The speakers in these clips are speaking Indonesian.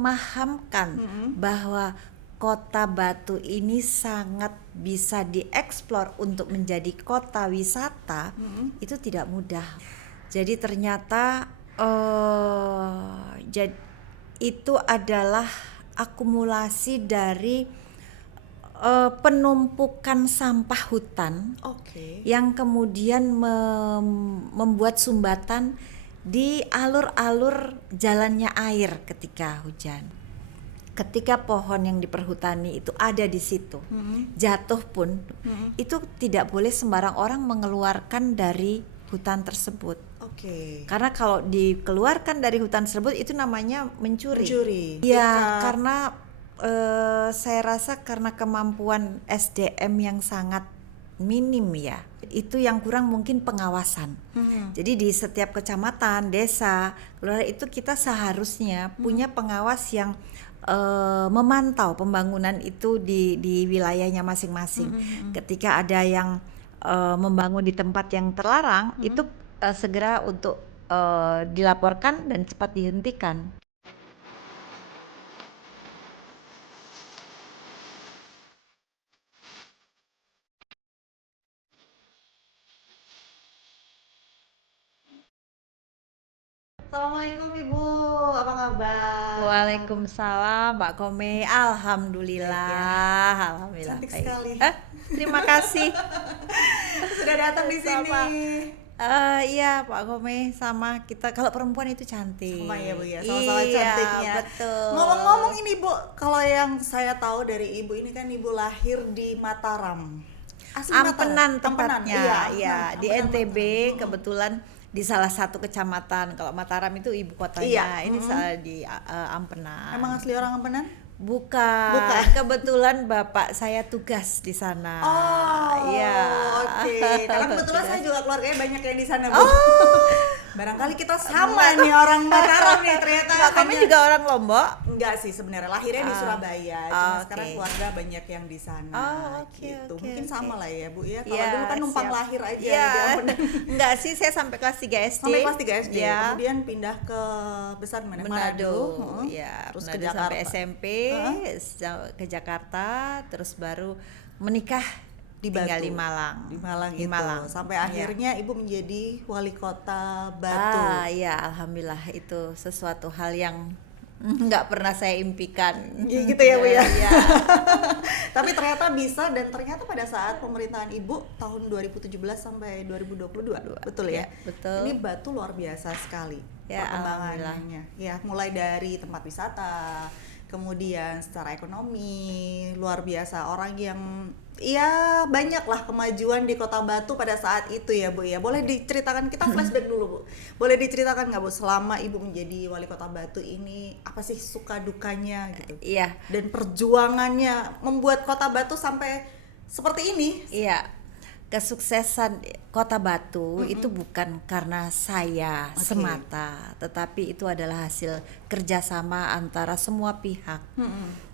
memahamkan bahwa Kota Batu ini sangat bisa dieksplor untuk menjadi kota wisata, itu tidak mudah. Jadi ternyata itu adalah akumulasi dari penumpukan sampah hutan yang kemudian membuat sumbatan di alur-alur jalannya air ketika hujan. Ketika pohon yang diperhutani itu ada di situ, jatuh pun itu tidak boleh sembarang orang mengeluarkan dari hutan tersebut. Karena kalau dikeluarkan dari hutan tersebut itu namanya mencuri. Ya, karena saya rasa karena kemampuan SDM yang sangat minim ya, itu yang kurang mungkin pengawasan. Jadi di setiap kecamatan, desa, kelurahan itu kita seharusnya punya pengawas yang memantau pembangunan itu di wilayahnya masing-masing. Ketika ada yang membangun di tempat yang terlarang, itu segera untuk dilaporkan dan cepat dihentikan. Assalamualaikum Ibu, apa kabar? Waalaikumsalam Mbak Kome, alhamdulillah, alhamdulillah. Cantik sekali. Terima kasih. Sudah datang di sini. Iya Pak Kome, sama kita kalau perempuan itu cantik. Sama ya Bu ya, sama-sama iya, cantiknya. Betul. Ngomong-ngomong ini Bu, kalau yang saya tahu dari Ibu ini kan Ibu lahir di Mataram. Asli Ampenan Mataram? tempatnya, ya di Ampenan, NTB Mataram. kebetulan di salah satu kecamatan. Kalau Mataram itu ibu kotanya, ini di Ampenan. Emang asli orang Ampenan? Bukan. Kebetulan bapak saya tugas di sana. Karena kebetulan saya juga keluarganya banyak yang di sana Bu. Barangkali kita sama nih orang Mataram nih ternyata. Kami juga orang Lombok. Enggak sih sebenarnya, lahirnya di Surabaya. Cuma sekarang keluarga banyak yang di sana. Gitu. Mungkin sama lah ya Bu ya. Kalau dulu kan numpang lahir aja di Ampenan. Enggak sih, saya sampai kelas 3 SD. Sampai kelas 3 SD. Kemudian pindah ke besar mana? Manado. Terus Manado ke Jakarta. sampai SMP, ke Jakarta, terus baru menikah tinggal di Malang. Di Malang. Sampai akhirnya Ibu menjadi wali kota Batu. Iya, alhamdulillah itu sesuatu hal yang nggak pernah saya impikan. Gitu ya Bu ya. Tapi ternyata bisa, dan ternyata pada saat pemerintahan Ibu tahun 2017 sampai 2022. Betul ya? Betul. Ini Batu luar biasa sekali perkembangannya. Ya, mulai dari tempat wisata, kemudian secara ekonomi luar biasa, orang yang banyak lah kemajuan di Kota Batu pada saat itu ya Bu ya. Boleh diceritakan, kita flashback dulu Bu. Boleh diceritakan nggak Bu, selama Ibu menjadi wali Kota Batu ini apa sih suka dukanya gitu? Iya. Dan perjuangannya membuat Kota Batu sampai seperti ini. Iya. Kesuksesan Kota Batu itu bukan karena saya semata, tetapi itu adalah hasil kerjasama antara semua pihak.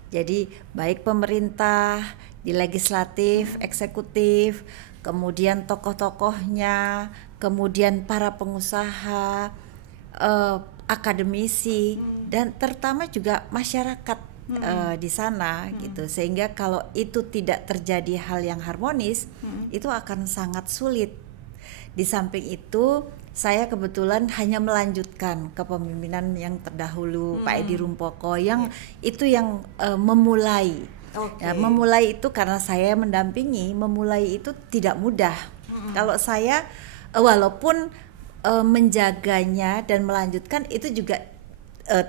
Jadi baik pemerintah, di legislatif, eksekutif, kemudian tokoh-tokohnya, kemudian para pengusaha, akademisi, dan terutama juga masyarakat di sana gitu. Sehingga kalau itu tidak terjadi hal yang harmonis, itu akan sangat sulit. Di samping itu, saya kebetulan hanya melanjutkan kepemimpinan yang terdahulu Pak Edi Rumpoko yang itu yang memulai. Ya, memulai itu karena saya mendampingi, memulai itu tidak mudah. Kalau saya walaupun menjaganya dan melanjutkan itu juga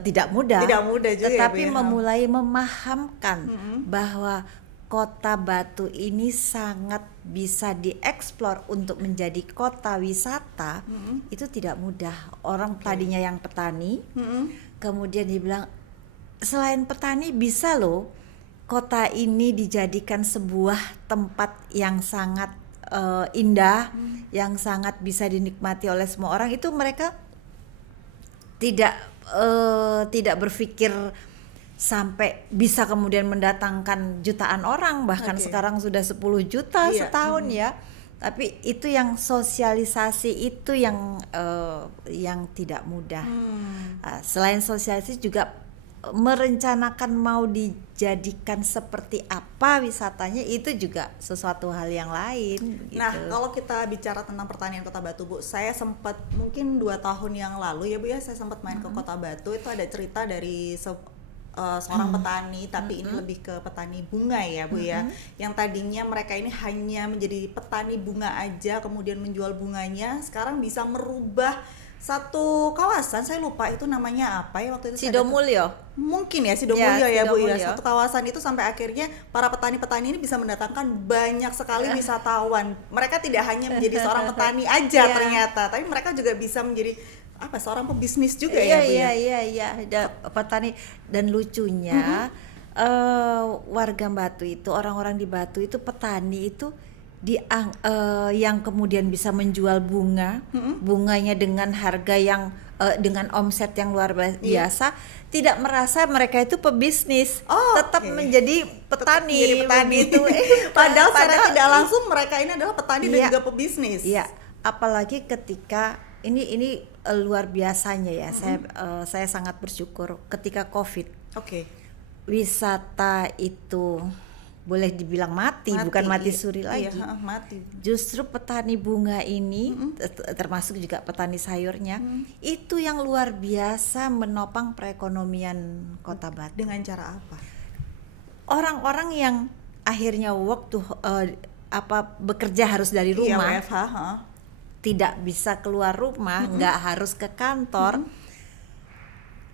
tidak mudah juga, tetapi ya, memulai memahamkan bahwa Kota Batu ini sangat bisa dieksplor untuk menjadi kota wisata, itu tidak mudah. Orang tadinya yang petani, kemudian dibilang selain petani bisa loh kota ini dijadikan sebuah tempat yang sangat indah, yang sangat bisa dinikmati oleh semua orang. Itu mereka tidak berpikir sampai bisa kemudian mendatangkan jutaan orang, bahkan sekarang sudah 10 juta setahun ya. Tapi itu yang sosialisasi itu yang tidak mudah. Selain sosialisasi juga merencanakan mau dijadikan seperti apa wisatanya itu juga sesuatu hal yang lain gitu. Nah, kalau kita bicara tentang pertanian Kota Batu, Bu, saya sempat mungkin 2 tahun yang lalu ya Bu ya, saya sempat main ke Kota Batu. Itu ada cerita dari seorang petani, tapi ini lebih ke petani bunga ya Bu ya, yang tadinya mereka ini hanya menjadi petani bunga aja, kemudian menjual bunganya, sekarang bisa merubah satu kawasan, saya lupa itu namanya apa ya waktu itu. Sidomulyo Mungkin ya Sidomulyo ya Bu ya, Sidomulyo. satu kawasan itu sampai akhirnya para petani-petani ini bisa mendatangkan banyak sekali wisatawan. Mereka tidak hanya menjadi seorang petani aja ternyata, tapi mereka juga bisa menjadi seorang pebisnis juga ya Bu ya. Iya, petani. Dan lucunya warga Batu itu, orang-orang di Batu itu, petani itu yang kemudian bisa menjual bunganya dengan harga yang dengan omset yang luar biasa, tidak merasa mereka itu pebisnis, tetap menjadi petani itu. Padahal secara tidak langsung mereka ini adalah petani dan juga pebisnis. Iya, apalagi ketika ini luar biasanya ya. Saya sangat bersyukur ketika COVID. Wisata itu boleh dibilang mati, bukan mati suri lagi. Iya, mati. Justru petani bunga ini, termasuk juga petani sayurnya, itu yang luar biasa menopang perekonomian Kota Batu. Dengan cara apa? Orang-orang yang akhirnya waktu bekerja harus dari rumah, WFH, tidak bisa keluar rumah, nggak harus ke kantor,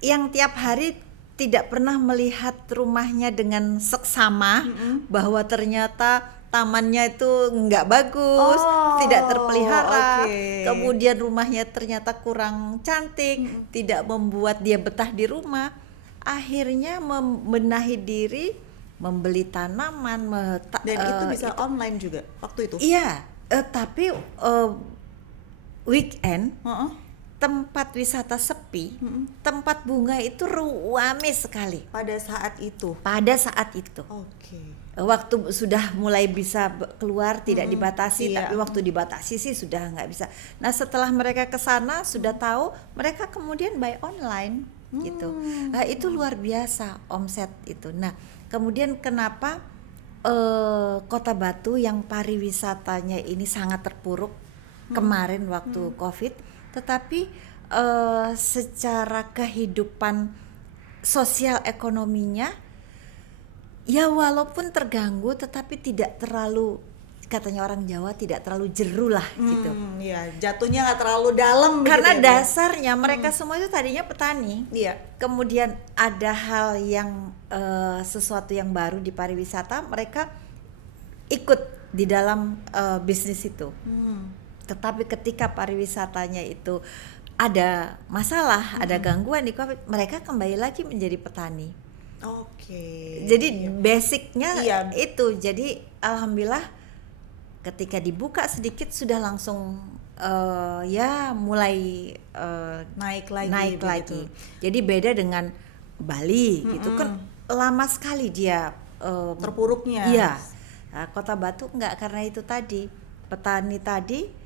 yang tiap hari tidak pernah melihat rumahnya dengan seksama, bahwa ternyata tamannya itu nggak bagus, tidak terpelihara, kemudian rumahnya ternyata kurang cantik, tidak membuat dia betah di rumah. Akhirnya membenahi diri, membeli tanaman, dan itu bisa online juga waktu itu. Iya, tapi weekend tempat wisata sepi, tempat bunga itu ruame sekali pada saat itu. Waktu sudah mulai bisa keluar tidak dibatasi, tapi waktu dibatasi sih sudah nggak bisa. Nah, setelah mereka ke sana sudah tahu, mereka kemudian buy online gitu. Nah, itu luar biasa omset itu. Nah, kemudian kenapa Kota Batu yang pariwisatanya ini sangat terpuruk kemarin waktu COVID, tetapi secara kehidupan sosial ekonominya ya walaupun terganggu, tetapi tidak terlalu, katanya orang Jawa, tidak terlalu jeru lah gitu. Iya, jatuhnya nggak terlalu dalam. Karena gitu, dasarnya mereka semua itu tadinya petani. Iya. Kemudian ada hal yang sesuatu yang baru di pariwisata, mereka ikut di dalam bisnis itu. Tetapi ketika pariwisatanya itu ada masalah, ada gangguan di COVID, mereka kembali lagi menjadi petani. Jadi basicnya itu. Jadi alhamdulillah ketika dibuka sedikit sudah langsung mulai naik lagi. Jadi beda dengan Bali gitu kan, lama sekali dia terpuruknya. Iya. Nah, Kota Batu enggak, karena itu tadi petani tadi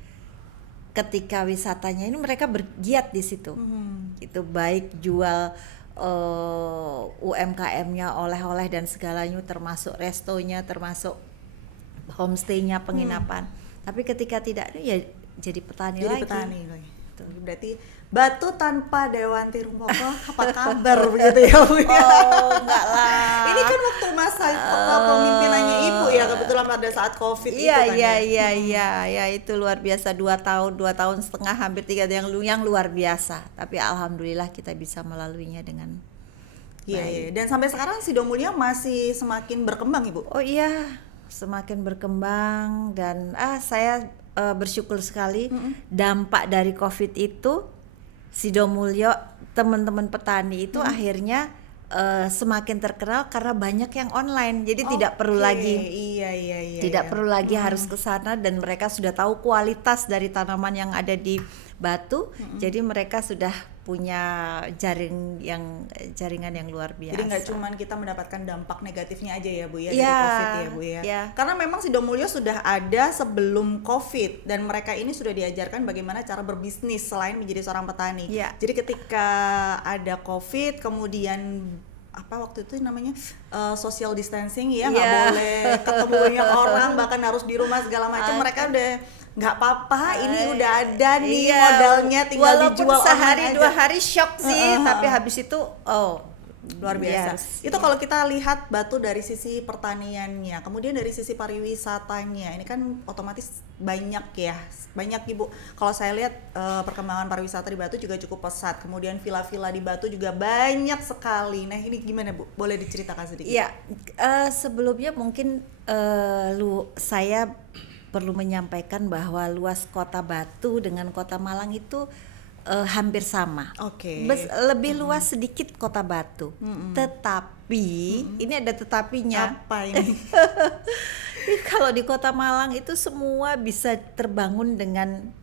ketika wisatanya ini mereka bergiat di situ. Itu baik jual UMKM-nya, oleh-oleh dan segalanya, termasuk restonya, termasuk homestay-nya, penginapan. Tapi ketika tidak ada ya jadi petani lagi. Berarti Batu tanpa Dewanti Rumpoko apa kabar begitu ya Bu? Enggak lah. Ini kan waktu masa pemimpinannya Ibu ya, kebetulan pada saat COVID itu kan. Iya, itu luar biasa, 2 tahun setengah, hampir 3 yang luar biasa. Tapi alhamdulillah kita bisa melaluinya dengan Iya. Dan sampai sekarang Sidomulyo masih semakin berkembang Ibu? Oh iya, semakin berkembang dan saya bersyukur sekali dampak dari COVID itu Sidomulyo, teman-teman petani itu akhirnya semakin terkenal karena banyak yang online. Jadi tidak perlu lagi perlu lagi harus ke sana, dan mereka sudah tahu kualitas dari tanaman yang ada di Batu. Jadi mereka sudah punya jaringan yang luar biasa. Jadi nggak cuma kita mendapatkan dampak negatifnya aja ya Bu ya, dari COVID ya Bu ya. Karena memang Sidomulyo sudah ada sebelum COVID, dan mereka ini sudah diajarkan bagaimana cara berbisnis selain menjadi seorang petani. Jadi ketika ada COVID, kemudian apa waktu itu namanya social distancing ya, nggak boleh ketemu banyak orang, bahkan harus di rumah segala macam. Mereka udah nggak apa-apa, ini udah ada nih modalnya, tinggal walaupun dijual sehari online 2 aja. hari shock sih, tapi habis itu Luar biasa. Itu kalau kita lihat Batu dari sisi pertaniannya, kemudian dari sisi pariwisatanya, ini kan otomatis banyak ya, banyak Ibu. Kalau saya lihat perkembangan pariwisata di Batu juga cukup pesat. Kemudian villa-villa di Batu juga banyak sekali. Nah ini gimana Bu? Boleh diceritakan sedikit? Iya, sebelumnya mungkin saya perlu menyampaikan bahwa luas kota Batu dengan kota Malang itu hampir sama. Oke. Lebih luas sedikit kota Batu. Tetapi ini ada tetapinya. Apa ini? Kalau di kota Malang itu semua bisa terbangun dengan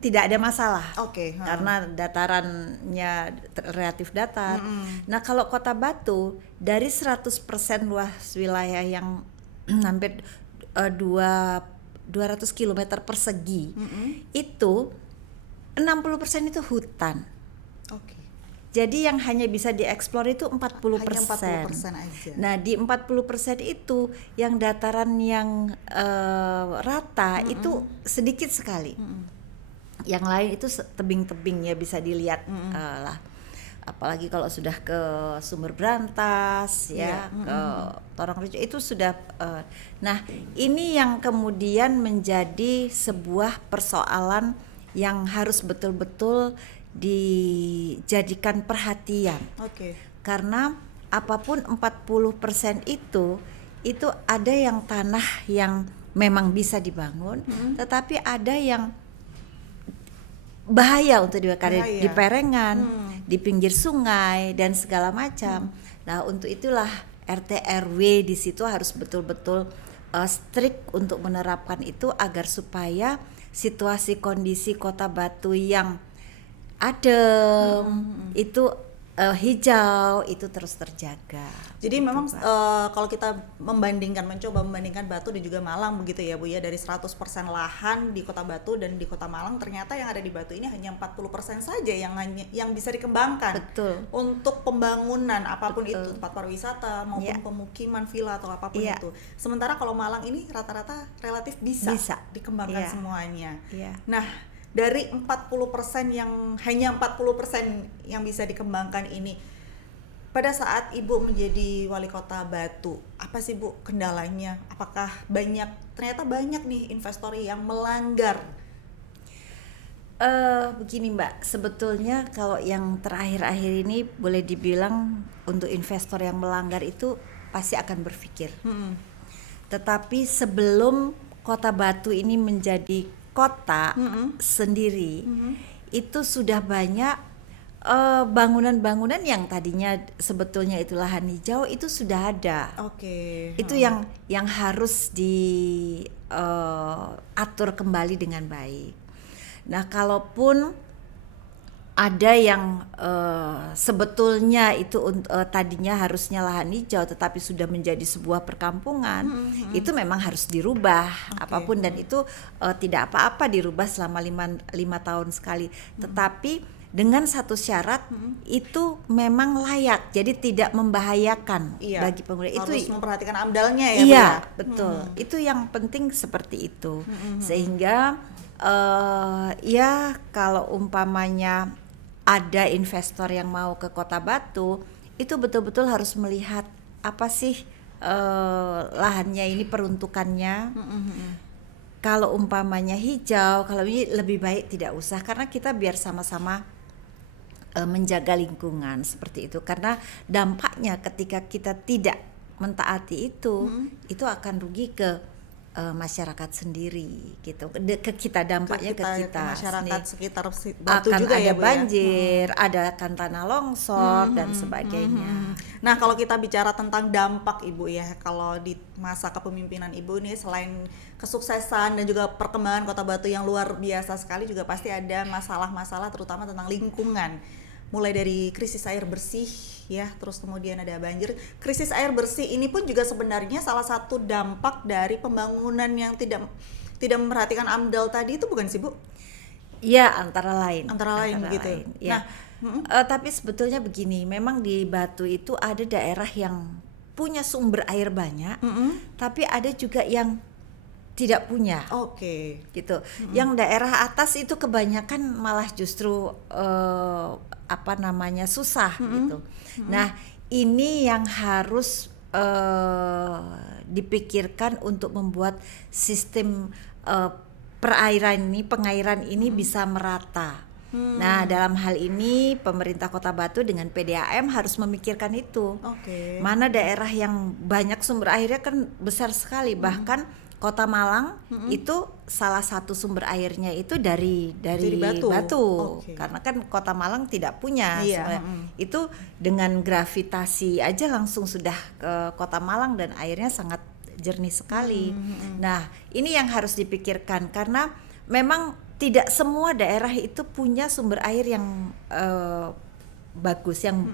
tidak ada masalah. Oke. Karena datarannya relatif datar. Nah, kalau kota Batu dari 100% luas wilayah yang hampir 200 km persegi, itu 60% itu hutan. Oke. Jadi yang hanya bisa dieksplor itu 40%. Hanya 40% aja. Nah, di 40% itu yang dataran yang rata itu sedikit sekali. Yang lain itu tebing-tebing ya bisa dilihat lah. Apalagi kalau sudah ke Sumber Brantas ya, ke Torongrejo itu sudah nah, ini yang kemudian menjadi sebuah persoalan yang harus betul-betul dijadikan perhatian. Oke. Karena apapun 40% itu ada yang tanah yang memang bisa dibangun, tetapi ada yang bahaya untuk dibakar di perengan, di pinggir sungai dan segala macam. Nah, untuk itulah RT RW di situ harus betul-betul strict untuk menerapkan itu agar supaya situasi kondisi kota Batu yang adem itu hijau itu terus terjaga. Jadi memang kalau kita mencoba membandingkan Batu dan juga Malang begitu ya Bu ya, dari 100% lahan di kota Batu dan di kota Malang, ternyata yang ada di Batu ini hanya 40% saja yang bisa dikembangkan. Betul. Untuk pembangunan apapun itu, tempat pariwisata maupun pemukiman, villa atau apapun itu. Sementara kalau Malang ini rata-rata relatif bisa dikembangkan semuanya. Nah, dari 40% yang hanya 40% yang bisa dikembangkan ini, pada saat Ibu menjadi wali kota Batu, apa sih Bu kendalanya? Apakah ternyata banyak nih investor yang melanggar? Begini Mbak, sebetulnya kalau yang terakhir-akhir ini boleh dibilang untuk investor yang melanggar itu pasti akan berpikir. Tetapi sebelum kota Batu ini menjadi kota sendiri, itu sudah banyak bangunan-bangunan yang tadinya sebetulnya itu lahan hijau itu sudah ada. Oke. Itu yang harus diatur kembali dengan baik. Nah, kalaupun ada yang sebetulnya itu tadinya harusnya lahan hijau tetapi sudah menjadi sebuah perkampungan, itu memang harus dirubah apapun, dan itu tidak apa-apa dirubah selama 5 tahun sekali. Tetapi dengan satu syarat, itu memang layak, jadi tidak membahayakan bagi pengguna. Harus memperhatikan amdalnya ya. Iya, betul. Itu yang penting seperti itu. Sehingga ya kalau umpamanya ada investor yang mau ke kota Batu, itu betul-betul harus melihat apa sih lahannya ini, peruntukannya. Kalau umpamanya hijau, kalau ini lebih baik tidak usah, karena kita biar sama-sama menjaga lingkungan seperti itu. Karena dampaknya ketika kita tidak mentaati itu akan rugi ke masyarakat sendiri gitu. Kita dampaknya ke kita masyarakat sekitar Batu akan juga ada ya, banjir, ada akan tanah longsor dan sebagainya. Nah, kalau kita bicara tentang dampak Ibu ya, kalau di masa kepemimpinan Ibu ini selain kesuksesan dan juga perkembangan kota Batu yang luar biasa sekali, juga pasti ada masalah-masalah terutama tentang lingkungan. Mulai dari krisis air bersih ya, terus kemudian ada banjir. Krisis air bersih ini pun juga sebenarnya salah satu dampak dari pembangunan yang tidak memperhatikan AMDAL tadi itu, bukan sih Bu? Iya, antara lain gitu. Ya. Nah, Tapi sebetulnya begini, memang di Batu itu ada daerah yang punya sumber air banyak, tapi ada juga yang tidak punya. Oke. Gitu. Yang daerah atas itu kebanyakan malah justru susah gitu. Nah, ini yang harus dipikirkan untuk membuat sistem pengairan ini bisa merata. Nah, dalam hal ini pemerintah Kota Batu dengan PDAM harus memikirkan itu. Mana daerah yang banyak sumber airnya kan besar sekali, bahkan Kota Malang itu salah satu sumber airnya itu dari Batu. Karena kan Kota Malang tidak punya. Itu dengan gravitasi aja langsung sudah ke Kota Malang dan airnya sangat jernih sekali. Nah, ini yang harus dipikirkan karena memang tidak semua daerah itu punya sumber air yang bagus, yang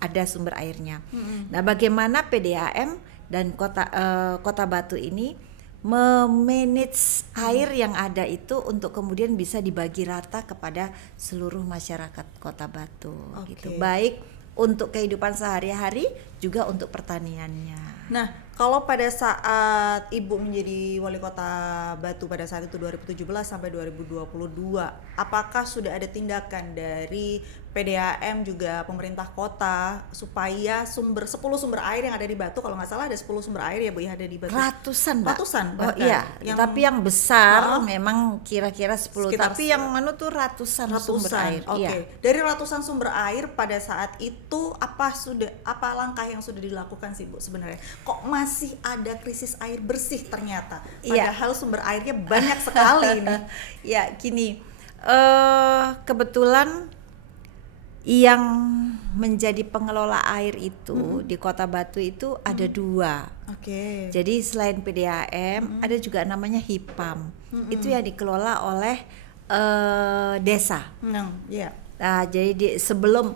ada sumber airnya. Nah, bagaimana PDAM dan Kota Batu ini memanage air yang ada itu untuk kemudian bisa dibagi rata kepada seluruh masyarakat Kota Batu, gitu. Baik untuk kehidupan sehari-hari juga untuk pertaniannya. Nah, kalau pada saat Ibu menjadi wali kota Batu pada saat itu 2017 sampai 2022, apakah sudah ada tindakan dari PDAM juga pemerintah kota supaya 10 sumber air yang ada di Batu, kalau nggak salah ada 10 sumber air ya Bu ya, ada di Batu? Ratusan bahkan. Iya, tapi yang besar memang kira-kira 10, tapi yang tuh ratusan sumber air. Dari ratusan sumber air pada saat itu apa langkah yang sudah dilakukan sih Bu sebenarnya? Kok masih ada krisis air bersih ternyata? Padahal sumber airnya banyak sekali nih. Ya, gini. Kebetulan yang menjadi pengelola air itu di Kota Batu itu ada 2. Jadi selain PDAM ada juga namanya HIPAM. Itu yang dikelola oleh desa. Nah, jadi sebelum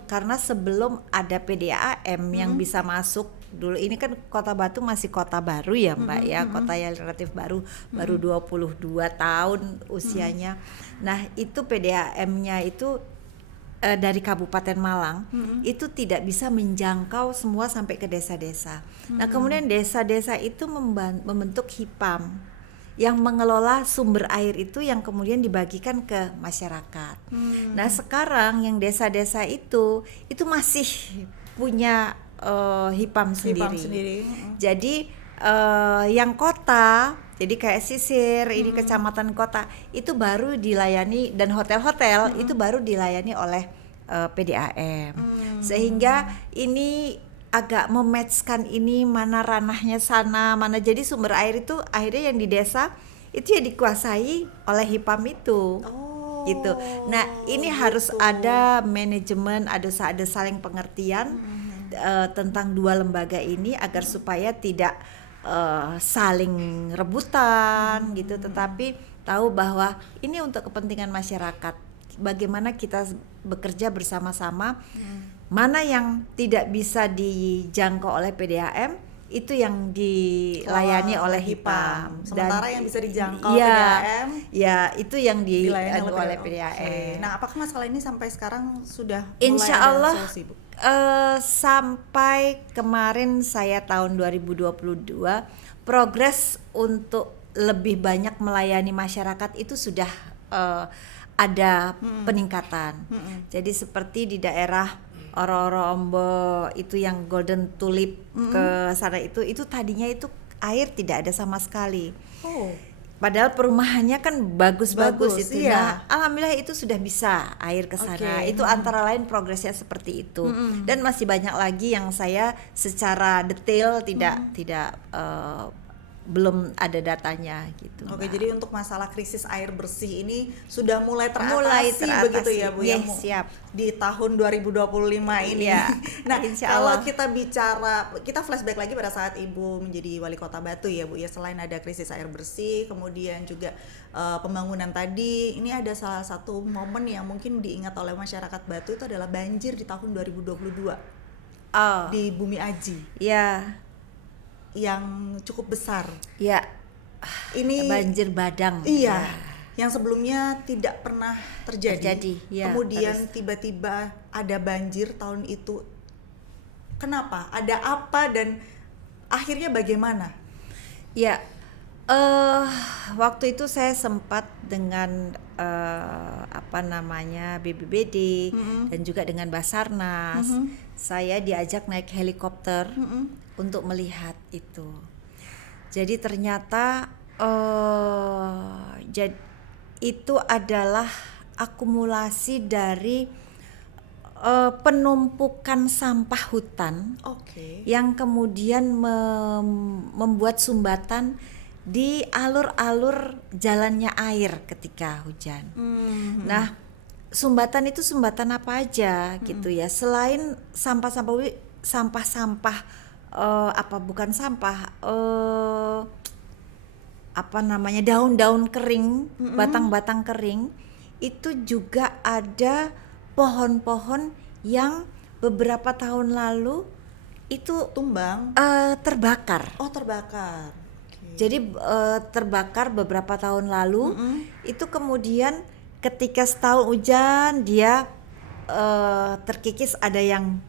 ada PDAM yang bisa masuk dulu, ini kan Kota Batu masih kota baru ya Mbak ya, kota yang relatif baru 22 tahun usianya. Nah, itu PDAM-nya itu dari Kabupaten Malang itu tidak bisa menjangkau semua sampai ke desa-desa. Nah, kemudian desa-desa itu membentuk HIPAM yang mengelola sumber air itu yang kemudian dibagikan ke masyarakat. Nah, sekarang yang desa-desa itu masih punya HIPAM sendiri. Jadi yang kota, jadi kayak sisir, ini kecamatan kota itu baru dilayani, dan hotel-hotel itu baru dilayani oleh PDAM. Sehingga ini agak mematchkan ini mana ranahnya sana, mana, jadi sumber air itu akhirnya yang di desa itu ya dikuasai oleh HIPAM itu. Gitu. Nah, ini harus ada manajemen, ada saling pengertian tentang dua lembaga ini agar supaya tidak saling rebutan gitu, tetapi tahu bahwa ini untuk kepentingan masyarakat. Bagaimana kita bekerja bersama-sama, mana yang tidak bisa dijangkau oleh PDAM itu yang dilayani oleh HIPAM. Sementara yang bisa dijangkau PDAM ya itu yang dilayani oleh PDAM. Nah, apakah masalah ini sampai sekarang sudah Insya mulai Allah ada solusi, Bu? Sampai kemarin saya tahun 2022 progres untuk lebih banyak melayani masyarakat itu sudah ada peningkatan. Jadi seperti di daerah Oro-Oro-Ombo itu yang Golden Tulip ke sana itu tadinya itu air tidak ada sama sekali. Padahal perumahannya kan bagus-bagus itu. Nah, alhamdulillah itu sudah bisa air ke sana. Itu antara lain progresnya seperti itu. Dan masih banyak lagi yang saya secara detail tidak belum ada datanya gitu. Jadi untuk masalah krisis air bersih ini sudah mulai teratasi begitu ya Bu ya. Siap. Di tahun 2025 ini. Nah, kalau kita flashback lagi pada saat Ibu menjadi wali kota Batu ya Bu ya, selain ada krisis air bersih, kemudian juga pembangunan tadi, ini ada salah satu momen yang mungkin diingat oleh masyarakat Batu itu adalah banjir di tahun 2022 di Bumi Aji. Yang cukup besar. Ini banjir bandang. Yang sebelumnya tidak pernah terjadi. Kemudian tiba-tiba ada banjir tahun itu? Kenapa? Ada apa dan akhirnya bagaimana? Ya, waktu itu saya sempat dengan BPBD dan juga dengan Basarnas. Saya diajak naik helikopter untuk melihat itu. Jadi ternyata itu adalah akumulasi dari penumpukan sampah hutan yang kemudian membuat sumbatan di alur-alur jalannya air ketika hujan. Nah, sumbatan itu sumbatan apa aja gitu ya? Selain sampah-sampah daun-daun kering, batang-batang kering, itu juga ada pohon-pohon yang beberapa tahun lalu itu tumbang, terbakar. Oh, terbakar. Jadi terbakar beberapa tahun lalu, itu kemudian ketika setahun hujan dia terkikis, ada yang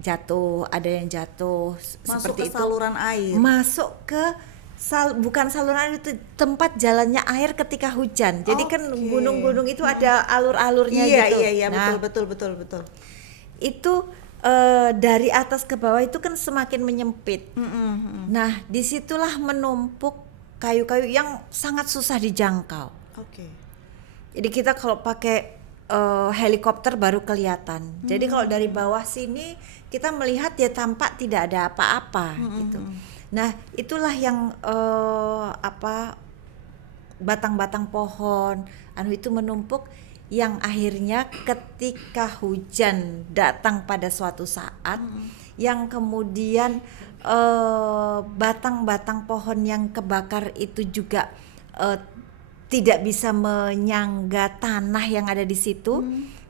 jatuh Masuk seperti ke saluran air. Masuk ke bukan saluran air, itu tempat jalannya air ketika hujan. Jadi kan gunung-gunung itu ada alur-alurnya gitu. Iya, Nah, betul. Itu dari atas ke bawah itu kan semakin menyempit. Nah, disitulah menumpuk kayu-kayu yang sangat susah dijangkau. Jadi kita kalau pakai helikopter baru kelihatan. Jadi kalau dari bawah sini kita melihat ya tampak tidak ada apa-apa gitu. Nah, itulah yang batang-batang pohon itu menumpuk, yang akhirnya ketika hujan datang pada suatu saat, yang kemudian batang-batang pohon yang kebakar itu juga tidak bisa menyangga tanah yang ada di situ.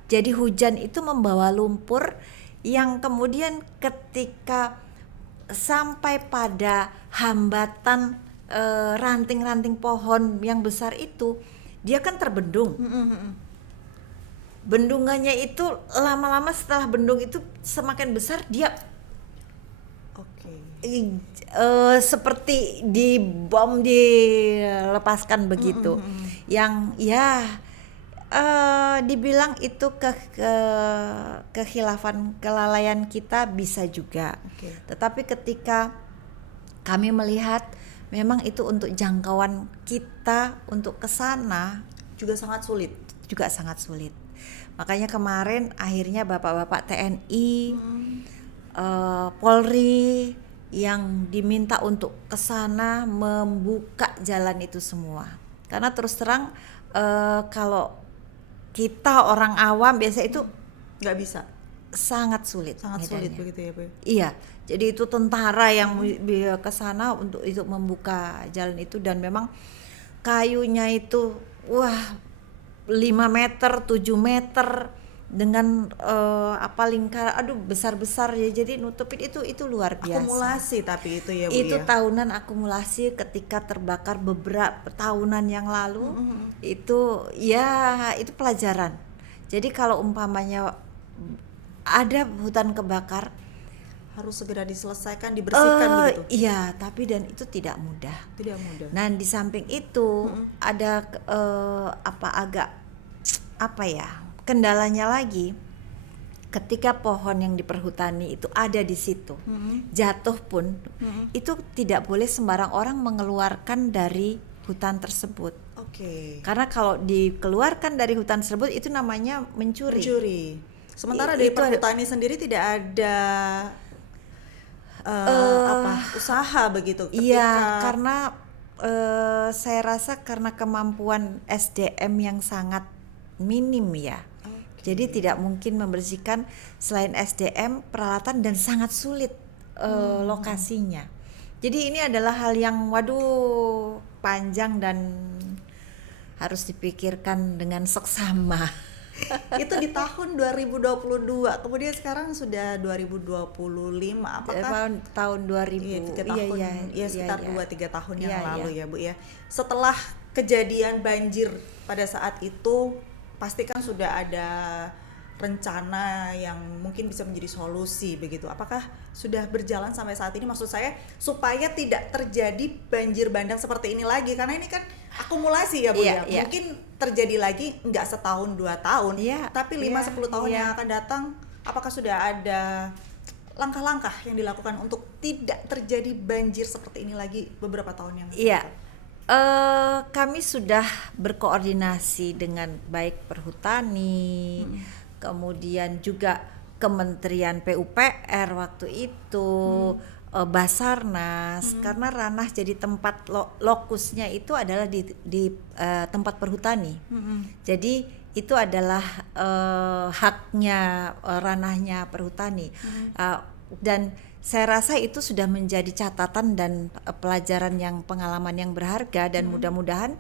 Jadi hujan itu membawa lumpur yang kemudian ketika sampai pada hambatan ranting-ranting pohon yang besar itu, dia kan terbendung. Bendungannya itu lama-lama setelah bendung itu semakin besar, dia seperti dibom, dilepaskan begitu. Yang ya dibilang itu kekhilafan, kelalaian kita bisa juga. Tetapi ketika kami melihat memang itu untuk jangkauan kita untuk ke sana juga sangat sulit. Makanya kemarin akhirnya bapak-bapak TNI, Polri yang diminta untuk ke sana membuka jalan itu semua. Karena terus terang kalau kita orang awam biasa itu nggak bisa, sangat sulit begitu ya, Bu? Iya, jadi itu tentara yang ke sana untuk membuka jalan itu, dan memang kayunya itu 5 meter, 7 meter dengan lingkar, besar-besar ya, jadi nutupin itu luar biasa. Akumulasi tapi itu ya, Bu, itu ya? Tahunan akumulasi ketika terbakar beberapa tahunan yang lalu. Itu pelajaran. Jadi kalau umpamanya ada hutan kebakar, harus segera diselesaikan, dibersihkan begitu. Iya, tapi dan itu tidak mudah. Nah, di samping itu ada kendalanya lagi, ketika pohon yang diperhutani itu ada di situ, jatuh pun itu tidak boleh sembarang orang mengeluarkan dari hutan tersebut. Karena kalau dikeluarkan dari hutan tersebut itu namanya mencuri. Sementara dari perhutani sendiri tidak ada usaha begitu ketika... Iya, karena saya rasa karena kemampuan SDM yang sangat minim ya. Jadi tidak mungkin membersihkan selain SDM, peralatan, dan sangat sulit lokasinya. Jadi ini adalah hal yang panjang dan harus dipikirkan dengan seksama. Itu di tahun 2022, kemudian sekarang sudah 2025. Apakah tahun 2000? Sekitar 2-3 tahun yang lalu ya, Bu ya. Setelah kejadian banjir pada saat itu, pasti kan sudah ada rencana yang mungkin bisa menjadi solusi begitu? Apakah sudah berjalan sampai saat ini? Maksud saya supaya tidak terjadi banjir bandang seperti ini lagi, karena ini kan akumulasi ya Bu ya. Mungkin terjadi lagi nggak setahun 2 tahun, tapi 5-10 tahun yang akan datang. Apakah sudah ada langkah-langkah yang dilakukan untuk tidak terjadi banjir seperti ini lagi beberapa tahun yang lalu? Kami sudah berkoordinasi dengan baik Perhutani, kemudian juga Kementerian PUPR waktu itu, Basarnas, karena ranah jadi tempat lokusnya itu adalah di tempat perhutani. Jadi itu adalah haknya, ranahnya perhutani, dan saya rasa itu sudah menjadi catatan dan pelajaran pengalaman yang berharga, dan mudah-mudahan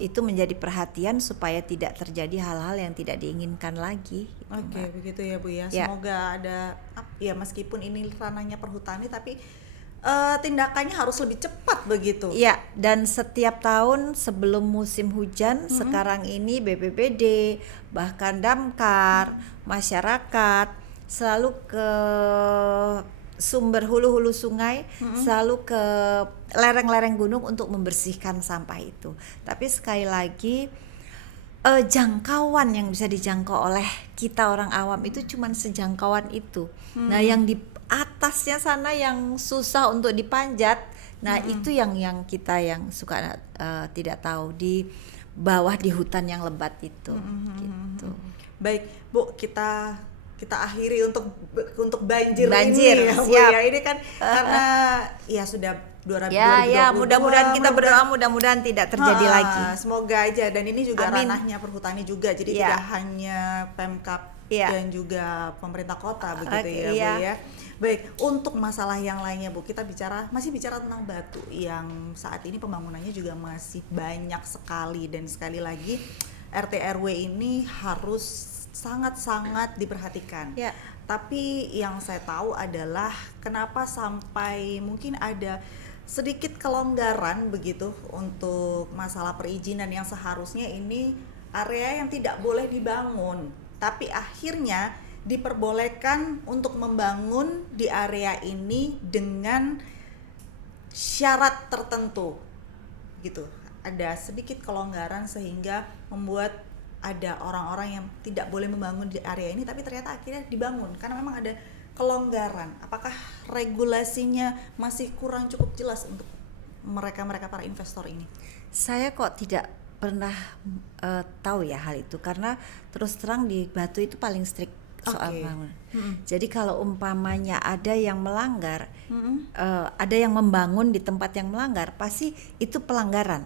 itu menjadi perhatian supaya tidak terjadi hal-hal yang tidak diinginkan lagi. Oke, begitu ya Bu ya. Semoga ada ya, meskipun ini ranahnya perhutani tapi tindakannya harus lebih cepat begitu. Iya, dan setiap tahun sebelum musim hujan sekarang ini BPBD, bahkan Damkar, masyarakat selalu ke sumber hulu-hulu sungai, selalu ke lereng-lereng gunung untuk membersihkan sampah itu. Tapi sekali lagi jangkauan yang bisa dijangkau oleh kita orang awam itu cuma sejangkauan itu. Nah, yang di atasnya sana yang susah untuk dipanjat, nah itu yang kita yang suka tidak tahu, di bawah di hutan yang lebat itu. Gitu. Baik Bu, kita akhiri untuk banjir ini ya Bu ya. Ini kan karena ya sudah 2020. Ya, mudah-mudahan kita berdoa mudah-mudahan tidak terjadi lagi. Semoga aja, dan ini juga ranahnya perhutani juga. Jadi tidak hanya Pemkab dan juga pemerintah kota begitu ya Bu ya. Baik, untuk masalah yang lainnya Bu, kita masih bicara tentang batu yang saat ini pembangunannya juga masih banyak sekali, dan sekali lagi RT RW ini harus sangat-sangat diperhatikan. Tapi yang saya tahu adalah kenapa sampai mungkin ada sedikit kelonggaran begitu untuk masalah perizinan, yang seharusnya ini area yang tidak boleh dibangun, tapi akhirnya diperbolehkan untuk membangun di area ini dengan syarat tertentu gitu. Ada sedikit kelonggaran sehingga membuat ada orang-orang yang tidak boleh membangun di area ini, tapi ternyata akhirnya dibangun karena memang ada kelonggaran. Apakah regulasinya masih kurang cukup jelas untuk mereka para investor ini? Saya kok tidak pernah tahu ya hal itu, karena terus terang di Batu itu paling strict soal bangunan. Jadi kalau umpamanya ada yang melanggar, ada yang membangun di tempat yang melanggar, pasti itu pelanggaran,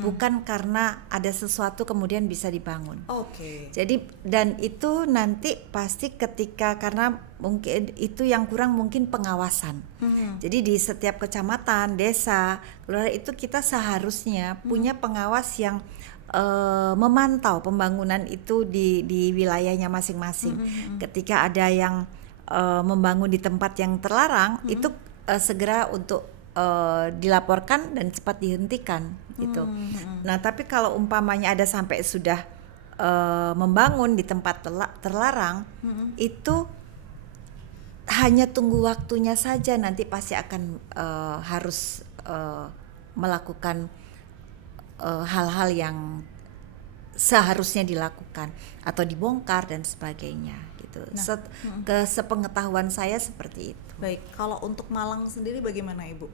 bukan karena ada sesuatu kemudian bisa dibangun. Jadi dan itu nanti pasti karena mungkin itu yang kurang mungkin pengawasan. Jadi di setiap kecamatan, desa, kelurahan itu kita seharusnya punya pengawas yang memantau pembangunan itu di wilayahnya masing-masing. Ketika ada yang membangun di tempat yang terlarang, itu segera untuk dilaporkan dan cepat dihentikan gitu. Nah, tapi kalau umpamanya ada sampai sudah membangun di tempat terlarang, itu hanya tunggu waktunya saja, nanti pasti akan harus melakukan hal-hal yang seharusnya dilakukan atau dibongkar dan sebagainya gitu. Sepengetahuan saya seperti itu. Baik, kalau untuk Malang sendiri bagaimana Ibu?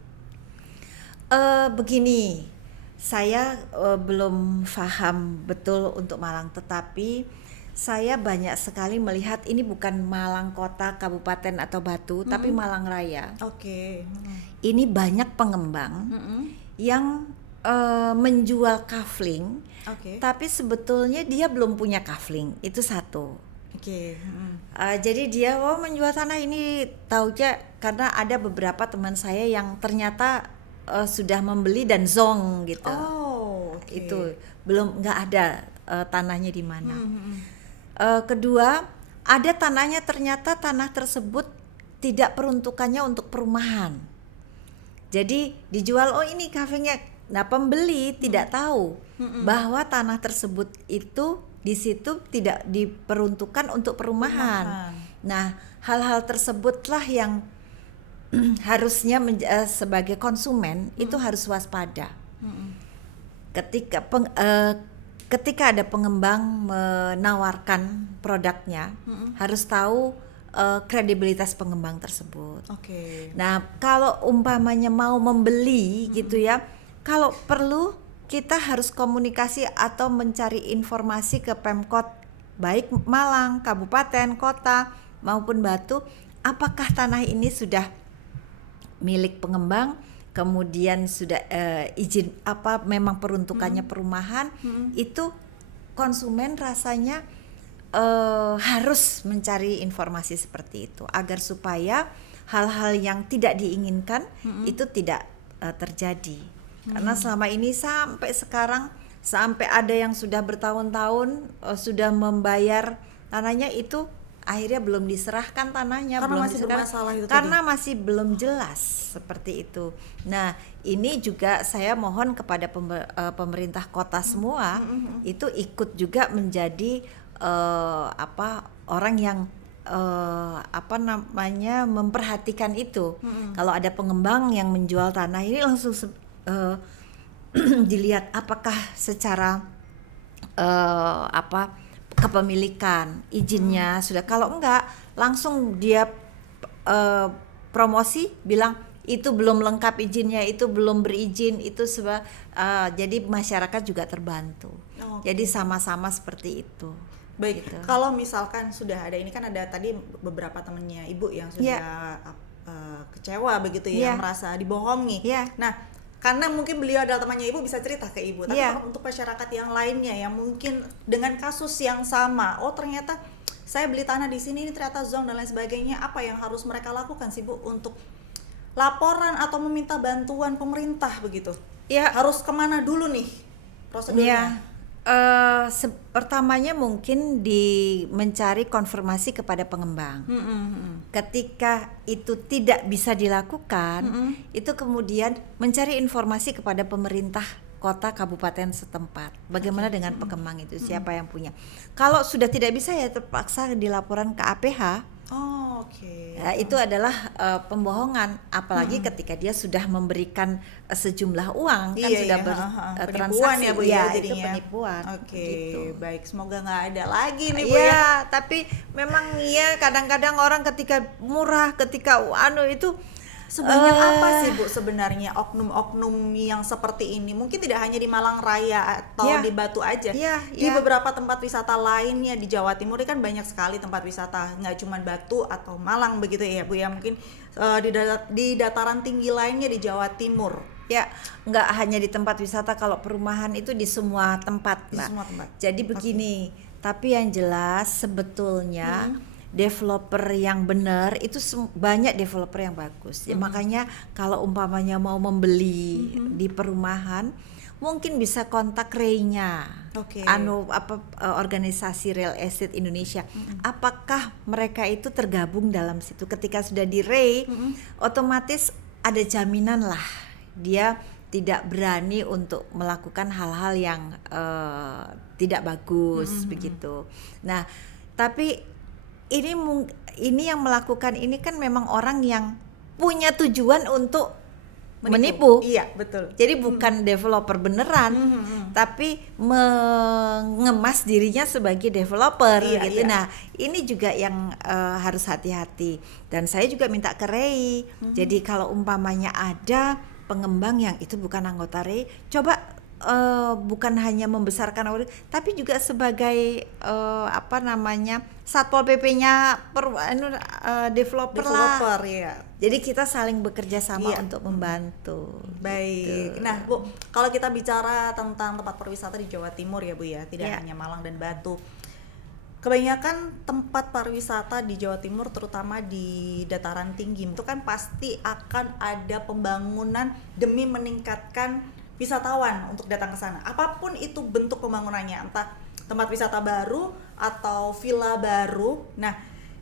Begini, saya belum paham betul untuk Malang, tetapi saya banyak sekali melihat ini bukan Malang kota, kabupaten atau Batu, tapi Malang Raya. Ini banyak pengembang yang menjual kafling, tapi sebetulnya dia belum punya kafling, itu satu. Jadi dia menjual tanah ini taunya karena ada beberapa teman saya yang ternyata sudah membeli dan zong gitu. Itu belum, nggak ada tanahnya di mana. Kedua, ada tanahnya, ternyata tanah tersebut tidak peruntukannya untuk perumahan. Jadi dijual, ini kafenya. Nah, pembeli tidak tahu bahwa tanah tersebut itu di situ tidak diperuntukkan untuk perumahan. Nah, hal-hal tersebutlah yang harusnya sebagai konsumen itu harus waspada. Ketika ada pengembang menawarkan produknya, harus tahu kredibilitas pengembang tersebut. Nah, kalau umpamanya mau membeli gitu ya, kalau perlu kita harus komunikasi atau mencari informasi ke Pemkot, baik Malang, kabupaten, kota maupun Batu, apakah tanah ini sudah milik pengembang, kemudian sudah izin apa memang peruntukannya perumahan. Itu konsumen rasanya harus mencari informasi seperti itu agar supaya hal-hal yang tidak diinginkan itu tidak terjadi. Karena selama ini sampai sekarang, sampai ada yang sudah bertahun-tahun sudah membayar tanahnya, itu akhirnya belum diserahkan tanahnya, karena masih bermasalah itu karena masih belum jelas seperti itu. Nah, ini juga saya mohon kepada pemerintah kota semua itu ikut juga menjadi orang yang memperhatikan itu. Kalau ada pengembang yang menjual tanah ini langsung dilihat apakah secara kepemilikan, izinnya sudah. Kalau enggak, langsung dia promosi bilang itu belum lengkap izinnya, itu belum berizin, itu jadi masyarakat juga terbantu. Jadi sama-sama seperti itu. Baik, gitu. Kalau misalkan sudah ada, ini kan ada tadi beberapa temannya Ibu yang sudah kecewa begitu ya, merasa dibohongi. Nah, karena mungkin beliau adalah temannya Ibu, bisa cerita ke Ibu. Tapi untuk masyarakat yang lainnya yang mungkin dengan kasus yang sama, ternyata saya beli tanah di sini, ini ternyata zong dan lain sebagainya, apa yang harus mereka lakukan sih Bu untuk laporan atau meminta bantuan pemerintah begitu? Harus kemana dulu nih prosedurnya? Pertamanya mungkin mencari konfirmasi kepada pengembang. Ketika itu tidak bisa dilakukan, itu kemudian mencari informasi kepada pemerintah kota kabupaten setempat. Bagaimana dengan pengembang itu, siapa yang punya? Kalau sudah tidak bisa, ya terpaksa dilaporan ke APH. Ya, itu adalah pembohongan, apalagi ketika dia sudah memberikan sejumlah uang, kan sudah bertransaksi ya Bu, ya, itu penipuan. Gitu. Baik, semoga nggak ada lagi nih Bu ya. Tapi memang kadang-kadang orang ketika murah, ketika itu sebanyak apa sih Bu sebenarnya oknum-oknum yang seperti ini? Mungkin tidak hanya di Malang Raya atau di Batu aja, di beberapa tempat wisata lainnya di Jawa Timur ini kan banyak sekali tempat wisata, nggak cuma Batu atau Malang begitu ya Bu ya, mungkin di dataran tinggi lainnya di Jawa Timur. Nggak hanya di tempat wisata, kalau perumahan itu di semua tempat, Mbak. Semua tempat. Jadi begini, tapi yang jelas sebetulnya developer yang benar itu banyak developer yang bagus. Makanya kalau umpamanya mau membeli di perumahan, mungkin bisa kontak REI-nya. Organisasi Real Estate Indonesia. Apakah mereka itu tergabung dalam situ? Ketika sudah di REI, otomatis ada jaminan lah dia tidak berani untuk melakukan hal-hal yang tidak bagus begitu. Nah, tapi ini yang melakukan ini kan memang orang yang punya tujuan untuk menipu. Iya, betul. Jadi bukan developer beneran, tapi mengemas dirinya sebagai developer gitu. Nah, ini juga yang harus hati-hati. Dan saya juga minta ke REI. Jadi kalau umpamanya ada pengembang yang itu bukan anggota REI, coba bukan hanya membesarkan tapi juga sebagai Satpol PP-nya developer lah. Jadi kita saling bekerja sama untuk membantu. Baik. Gitu. Nah, Bu, kalau kita bicara tentang tempat pariwisata di Jawa Timur ya Bu ya, tidak hanya Malang dan Batu. Kebanyakan tempat pariwisata di Jawa Timur, terutama di dataran tinggi, itu kan pasti akan ada pembangunan demi meningkatkan wisatawan untuk datang ke sana. Apapun itu bentuk pembangunannya, entah tempat wisata baru atau villa baru. Nah,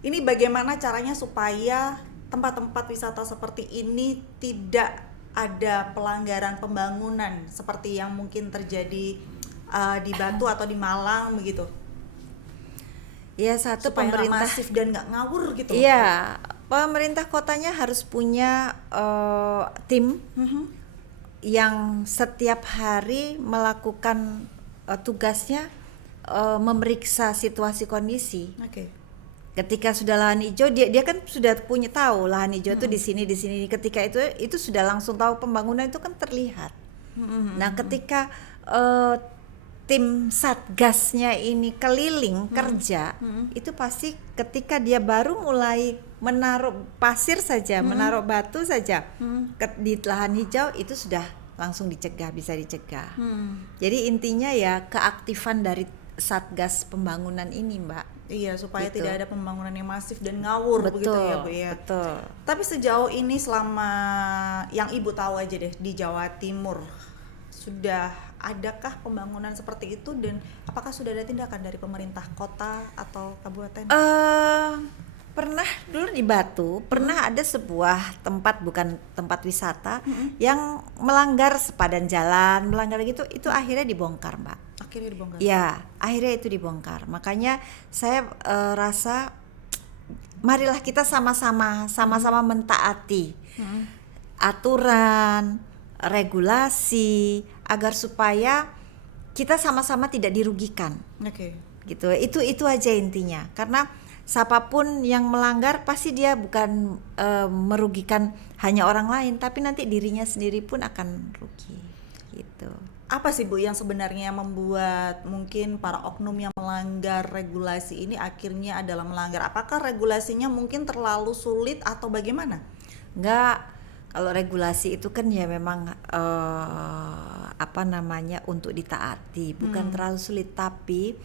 ini bagaimana caranya supaya tempat-tempat wisata seperti ini tidak ada pelanggaran pembangunan seperti yang mungkin terjadi di Batu atau di Malang begitu? Ya satu supaya pemerintah masif dan nggak ngawur gitu. Iya, pemerintah kotanya harus punya tim yang setiap hari melakukan tugasnya memeriksa situasi kondisi. Oke. Ketika sudah lahan hijau, dia kan sudah punya tahu lahan hijau itu di sini. Ketika itu sudah langsung tahu pembangunan itu kan terlihat. Nah, ketika tim satgasnya ini keliling kerja, itu pasti ketika dia baru mulai menaruh pasir saja, menaruh batu saja di lahan hijau, itu sudah langsung dicegah, bisa dicegah. Jadi intinya ya keaktifan dari satgas pembangunan ini, Mbak. Iya, supaya Gitu. tidak ada pembangunan yang masif dan ngawur begitu ya, Bu ya. Betul. Tapi sejauh ini selama yang Ibu tahu aja deh di Jawa Timur, sudah adakah pembangunan seperti itu dan apakah sudah ada tindakan dari pemerintah kota atau kabupaten? Pernah dulu di Batu, pernah ada sebuah tempat, bukan tempat wisata, yang melanggar sepadan jalan, melanggar gitu, itu akhirnya dibongkar, Mbak. Akhirnya dibongkar. Ya, akhirnya itu dibongkar. Makanya saya rasa marilah kita sama-sama mentaati aturan, regulasi, agar supaya kita sama-sama tidak dirugikan. Oke. Gitu. Itu aja intinya. Karena siapapun yang melanggar pasti dia bukan merugikan hanya orang lain, tapi nanti dirinya sendiri pun akan rugi. Gitu. Apa sih Bu yang sebenarnya membuat mungkin para oknum yang melanggar regulasi ini akhirnya adalah melanggar? Apakah regulasinya mungkin terlalu sulit atau bagaimana? Enggak, kalau regulasi itu kan ya memang untuk ditaati, bukan terlalu sulit. Tapi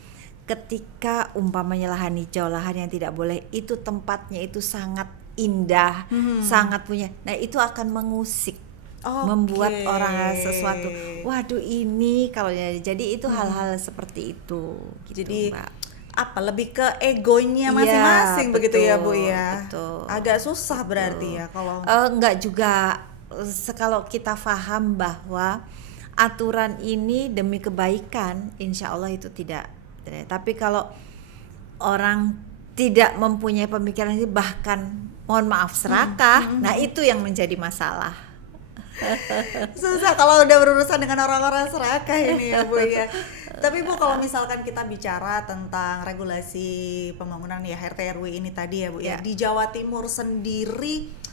ketika umpamanya lahan hijau, lahan yang tidak boleh, itu tempatnya itu sangat indah, sangat punya. Nah, itu akan mengusik. Membuat orang sesuatu, waduh ini kalau jadi itu hal-hal seperti itu gitu, jadi Mbak. apa lebih ke egonya masing-masing begitu ya Bu ya. Betul. Agak susah berarti ya kalau enggak juga, kalau kita paham bahwa aturan ini demi kebaikan, insya Allah itu tidak. Tapi kalau orang tidak mempunyai pemikiran ini, bahkan mohon maaf serakah, nah itu yang menjadi masalah. susah kalau udah berurusan dengan orang-orang serakah ini ya Bu ya. Tapi Bu, kalau misalkan kita bicara tentang regulasi pembangunan ya RT RW ini tadi ya Bu ya, di Jawa Timur sendiri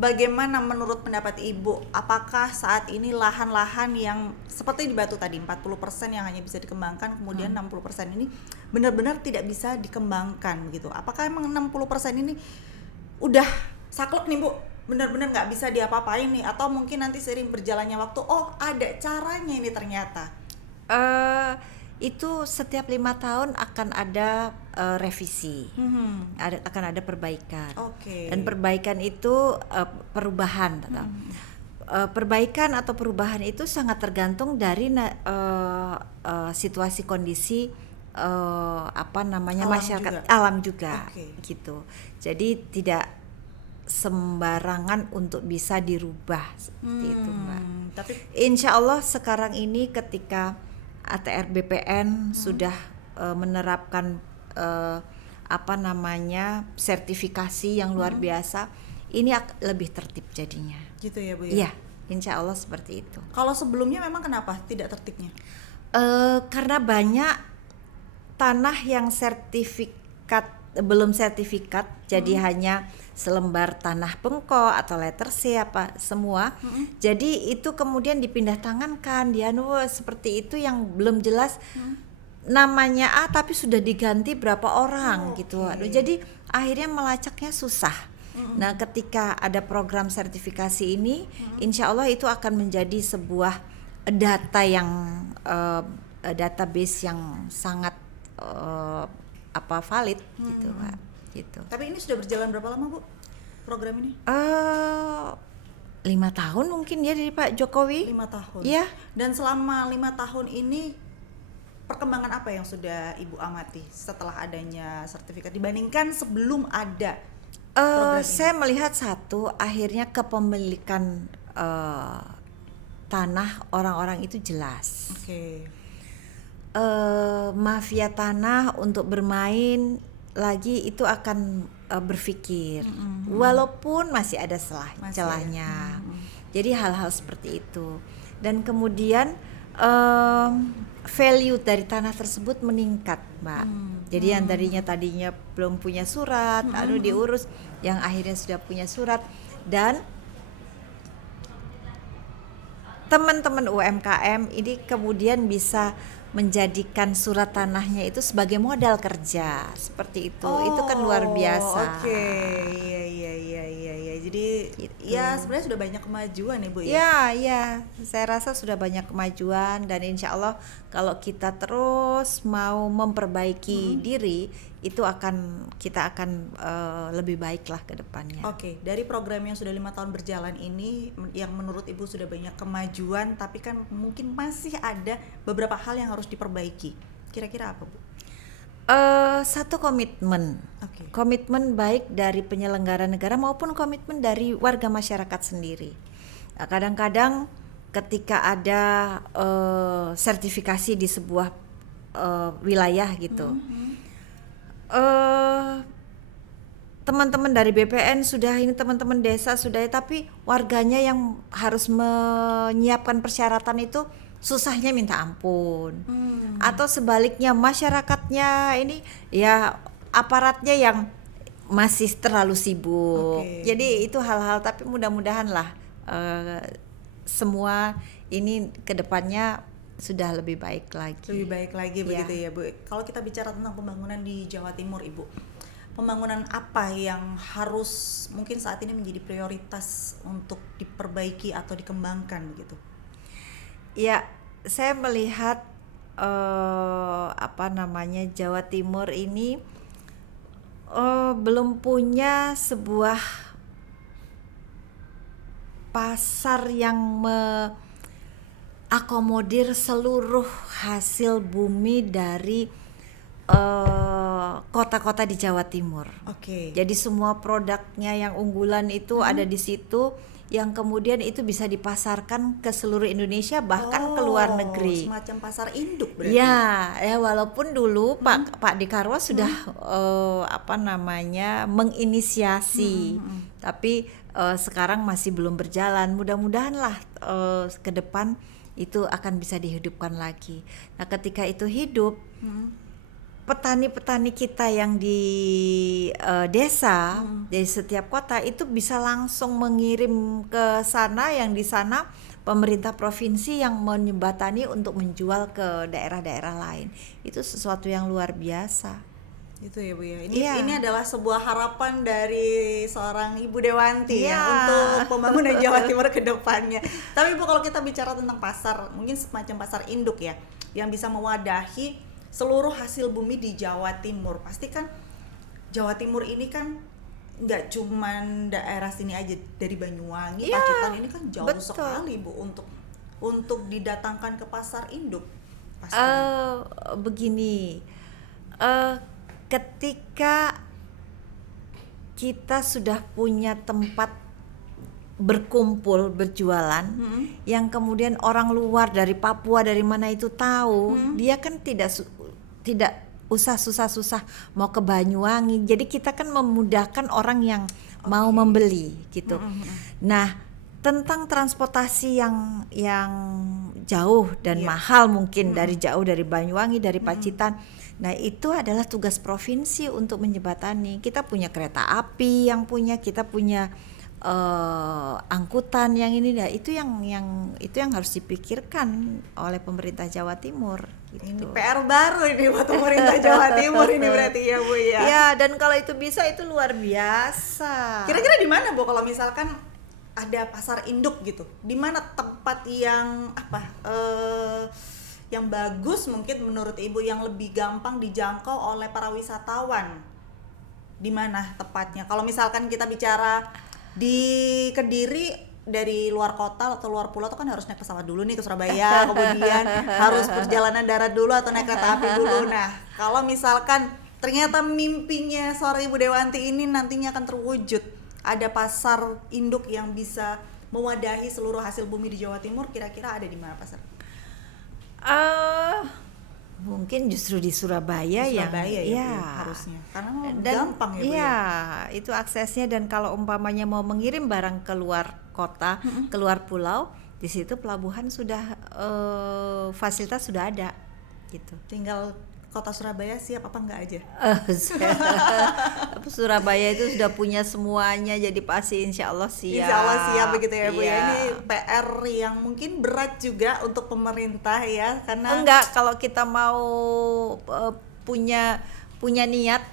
bagaimana menurut pendapat Ibu, apakah saat ini lahan-lahan yang seperti di Batu tadi 40% yang hanya bisa dikembangkan, kemudian 60% ini benar-benar tidak bisa dikembangkan gitu. Apakah emang 60% ini udah saklek nih Bu, benar-benar nggak bisa diapa-apain nih, atau mungkin nanti seiring berjalannya waktu ada caranya ini ternyata? Itu setiap 5 tahun akan ada revisi, akan ada perbaikan. Dan perbaikan itu perubahan. Perbaikan atau perubahan itu sangat tergantung dari situasi kondisi masyarakat alam juga. Gitu. Jadi tidak sembarangan untuk bisa dirubah seperti itu, Mbak. Tapi insya Allah sekarang ini ketika ATR BPN sudah menerapkan sertifikasi yang luar biasa, ini lebih tertib jadinya. Gitu ya Bu ya? Iya, insya Allah seperti itu. Kalau sebelumnya memang kenapa tidak tertibnya? Karena banyak tanah yang belum sertifikat, jadi hanya selembar tanah bengko atau letter C semua. Jadi itu kemudian dipindah tangankan, seperti itu yang belum jelas namanya A tapi sudah diganti berapa orang gitu. Jadi akhirnya melacaknya susah. Nah, ketika ada program sertifikasi ini, insya Allah itu akan menjadi sebuah data yang database yang sangat valid gitu, Pak. Gitu. Tapi ini sudah berjalan berapa lama Bu program ini? 5 tahun mungkin ya dari Pak Jokowi. 5 tahun. Iya. Dan selama 5 tahun ini perkembangan apa yang sudah Ibu amati setelah adanya sertifikat dibandingkan sebelum ada program ini? Saya melihat akhirnya kepemilikan tanah orang-orang itu jelas. mafia tanah untuk bermain lagi itu akan berpikir, walaupun masih ada celahnya. Jadi hal-hal seperti itu, dan kemudian value dari tanah tersebut meningkat, Mbak. Jadi yang tadinya belum punya surat, lalu diurus, yang akhirnya sudah punya surat, dan teman-teman UMKM ini kemudian bisa menjadikan surat tanahnya itu sebagai modal kerja, seperti itu. Itu kan luar biasa. Oke, iya. Jadi Gitu. ya sebenarnya sudah banyak kemajuan ya Bu ya. Ya, saya rasa sudah banyak kemajuan, dan insya Allah kalau kita terus mau memperbaiki diri, itu kita akan lebih baik lah ke depannya. Oke, dari program yang sudah 5 tahun berjalan ini, yang menurut Ibu sudah banyak kemajuan, tapi kan mungkin masih ada beberapa hal yang harus diperbaiki. Kira-kira apa Bu? Satu komitmen, Oke. komitmen baik dari penyelenggara negara maupun komitmen dari warga masyarakat sendiri. Kadang-kadang ketika ada sertifikasi di sebuah wilayah gitu, teman-teman dari BPN sudah, ini teman-teman desa sudah, tapi warganya yang harus menyiapkan persyaratan itu susahnya minta ampun. Atau sebaliknya masyarakatnya ini ya aparatnya yang masih terlalu sibuk. Jadi itu hal-hal, tapi mudah-mudahan lah semua ini kedepannya sudah lebih baik lagi. Lebih baik lagi begitu ya Bu. Kalau kita bicara tentang pembangunan di Jawa Timur Ibu, pembangunan apa yang harus mungkin saat ini menjadi prioritas untuk diperbaiki atau dikembangkan begitu? Ya, saya melihat Jawa Timur ini belum punya sebuah pasar yang akomodir seluruh hasil bumi dari kota-kota di Jawa Timur. Jadi semua produknya yang unggulan itu ada di situ, yang kemudian itu bisa dipasarkan ke seluruh Indonesia, bahkan ke luar negeri. Semacam pasar induk berarti. Ya walaupun dulu Pak Dekarwo sudah menginisiasi, tapi sekarang masih belum berjalan. Mudah-mudahan lah ke depan itu akan bisa dihidupkan lagi. Nah, ketika itu hidup, petani-petani kita yang di desa, dari setiap kota itu bisa langsung mengirim ke sana, yang di sana pemerintah provinsi yang menjembatani untuk menjual ke daerah-daerah lain. Itu sesuatu yang luar biasa. Itu ya Bu ya. Ini adalah sebuah harapan dari seorang Ibu Dewanti ya untuk pembangunan Jawa Timur ke depannya. Tapi Bu, kalau kita bicara tentang pasar, mungkin semacam pasar induk ya, yang bisa mewadahi seluruh hasil bumi di Jawa Timur. Pasti kan Jawa Timur ini kan nggak cuman daerah sini aja, dari Banyuwangi, Pacitan ini kan jauh sekali Bu untuk didatangkan ke pasar induk. Begini, ketika kita sudah punya tempat berkumpul berjualan, yang kemudian orang luar dari Papua dari mana itu tahu, dia kan tidak usah susah-susah mau ke Banyuwangi. Jadi kita kan memudahkan orang yang mau membeli gitu. Nah, tentang transportasi yang jauh dan mahal mungkin, dari Banyuwangi, dari Pacitan. Nah, itu adalah tugas provinsi untuk menjembatani. Kita punya kereta api kita punya angkutan yang ini, itu yang harus dipikirkan oleh pemerintah Jawa Timur. Gitu. Ini PR baru ini buat pemerintah Jawa Timur ini berarti ya Bu ya. Ya, dan kalau itu bisa, itu luar biasa. Kira-kira di mana Bu kalau misalkan ada pasar induk gitu? Di mana tempat yang yang bagus mungkin menurut Ibu, yang lebih gampang dijangkau oleh para wisatawan? Di mana tepatnya? Kalau misalkan kita bicara di Kediri, dari luar kota atau luar pulau itu kan harus naik pesawat dulu nih ke Surabaya, kemudian harus perjalanan darat dulu atau naik kereta api dulu. Nah, kalau misalkan ternyata mimpinya seorang Ibu Dewanti ini nantinya akan terwujud, ada pasar induk yang bisa mewadahi seluruh hasil bumi di Jawa Timur, kira-kira ada di mana pasar? Mungkin justru di Surabaya, ya, Bu, ya harusnya. Karena dan gampang ya, Bu, iya, ya. itu aksesnya, dan kalau umpamanya mau mengirim barang keluar kota, keluar pulau, di situ pelabuhan sudah fasilitas sudah ada gitu. Tinggal kota Surabaya siap apa enggak aja. Surabaya itu sudah punya semuanya, jadi pasti insya Allah siap. Insya Allah siap begitu ya, Bu. Iya. Ini PR yang mungkin berat juga untuk pemerintah ya, karena enggak, kalau kita mau punya niat,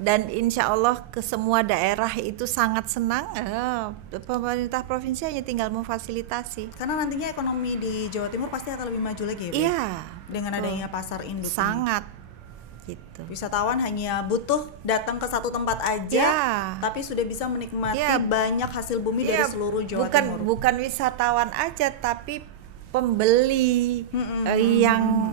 dan insya Allah ke semua daerah itu sangat senang, pemerintah provinsi hanya tinggal memfasilitasi. Karena nantinya ekonomi di Jawa Timur pasti akan lebih maju lagi ya, Bu. Iya, Dengan adanya pasar induk sangat gitu. Wisatawan hanya butuh datang ke satu tempat aja, Ya. tapi sudah bisa menikmati Ya. banyak hasil bumi Ya, dari seluruh Jawa Timur. bukan wisatawan aja, tapi pembeli yang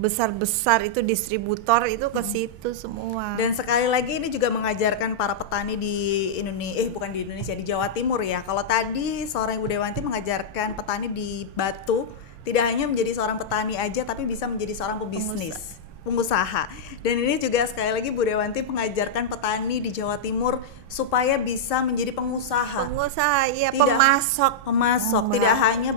besar-besar itu, distributor itu ke situ semua. Dan sekali lagi ini juga mengajarkan para petani di Indonesia, bukan di Indonesia, di Jawa Timur ya. Kalau tadi seorang Ibu Dewanti mengajarkan petani di Batu tidak hanya menjadi seorang petani aja, tapi bisa menjadi seorang pebisnis, pengusaha. Dan ini juga sekali lagi Bu Dewanti mengajarkan petani di Jawa Timur supaya bisa menjadi pengusaha. Iya, Pemasok, tidak hanya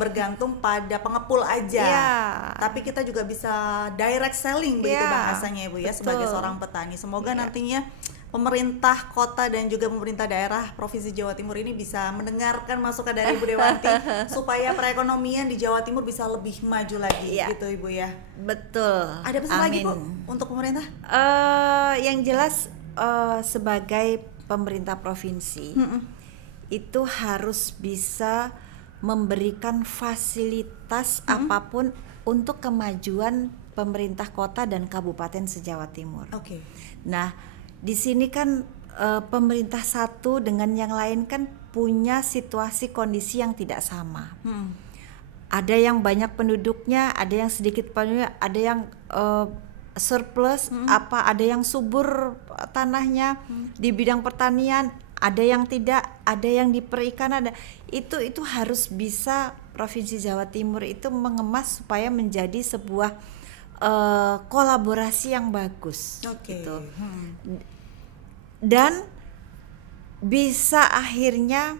bergantung pada pengepul aja. Ya. Tapi kita juga bisa direct selling begitu bahasanya Ibu ya, betul. sebagai seorang petani. Semoga nantinya pemerintah kota dan juga pemerintah daerah Provinsi Jawa Timur ini bisa mendengarkan masukan dari Ibu Dewanti supaya perekonomian di Jawa Timur bisa lebih maju lagi gitu Ibu ya. Betul. Ada pesan lagi Bu untuk pemerintah? Yang jelas sebagai pemerintah provinsi itu harus bisa memberikan fasilitas apapun untuk kemajuan pemerintah kota dan kabupaten se-Jawa Timur. Oke. Nah, di sini kan pemerintah satu dengan yang lain kan punya situasi kondisi yang tidak sama. Ada yang banyak penduduknya, ada yang sedikit penduduknya, ada yang surplus, ada yang subur tanahnya di bidang pertanian, ada yang tidak, ada yang di perikanan, itu harus bisa Provinsi Jawa Timur itu mengemas supaya menjadi sebuah kolaborasi yang bagus, gitu. Dan bisa akhirnya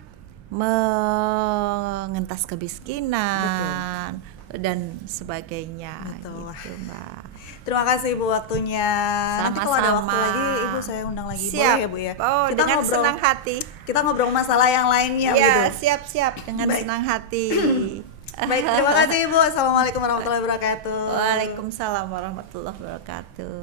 mengentas kemiskinan dan sebagainya. Betul. Gitu, Mbak. Terima kasih Ibu waktunya. Nanti kalau ada waktu lagi Ibu saya undang lagi. Siap. Boleh ya Bu ya? Kita dengan ngobrol, senang hati. Kita ngobrol masalah yang lainnya ya, gitu. Siap dengan senang hati. Baik, terima kasih Ibu. Assalamualaikum warahmatullahi wabarakatuh. Waalaikumsalam warahmatullahi wabarakatuh.